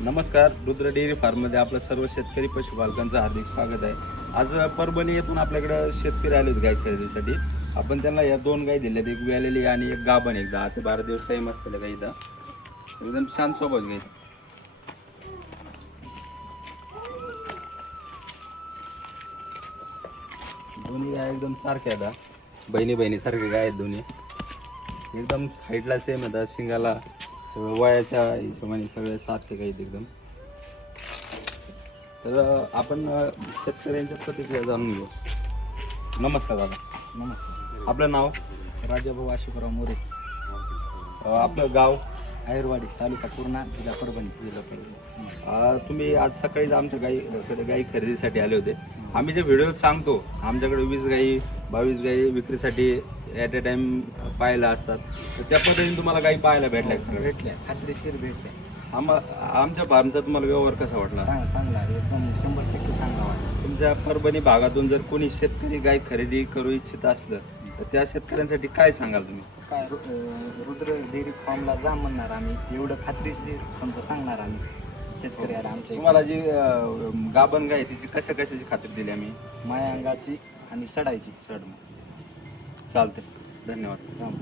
नमस्कार. रुद्र डेअरी फार्ममध्ये आपलं सर्व शेतकरी पशुपालकांचं हार्दिक स्वागत आहे. आज परभणी येथून आपल्याकडं शेतकरी आले होते गाय खरेदीसाठी. आपण त्यांना या 2 गाय दिल्यात, एक व्यालेली आणि एक गाभण. एक 10 ते 12 दिवस टाईम असलेल्या गाई इथं एकदम शांत स्वभाव गाई. दोन्ही गाय एकदम सारख्या आहेत, बहिणी सारखे गाय आहेत दोन्ही. एकदम हाईटला सेम येतात, शिंगाला सगळं वयाच्या हिशोबाने सगळे सारखे गाईत एकदम. तर आपण शेतकऱ्यांच्या प्रतिक्रिया जाणून घेऊ. नमस्कार दादा. नमस्कार. आपलं नाव? राजाभाऊ अशोकराव मोरे, आपलं गाव? आयरवाडी, तालुका पूर्णा, जिल्हा परभणी. तुम्ही आज सकाळीच आमच्या गाईकडे गाई खरेदीसाठी आले होते. आम्ही जे व्हिडिओ सांगतो आमच्याकडे 20 गाई 22 गाई विक्रीसाठी ॲट ए टाइम पाहायला असतात, तर त्या पद्धतीने तुम्हाला गाई पाहायला भेटल्या सगळ्या? भेटल्या, खात्रीशीर भेटल्या. आमच्या फार्मचा तुम्हाला व्यवहार कसा वाटला? चांगला, एकदम 100% चांगला वाटला. तुमच्या परभणी भागातून जर कोणी शेतकरी गाय खरेदी करू इच्छित असलं तर त्या शेतकऱ्यांसाठी काय सांगाल तुम्ही? काय रुद्र डेअरी फार्मला जा म्हणणार आम्ही, एवढं खात्रीशीर समजा सांगणार आम्ही शेतकऱ्याला. आमच्या तुम्हाला जी गाभण गाय तिची कशाची खात्री दिली आम्ही? माया अंगाची आणि सडायची. चालते. धन्यवाद. राम.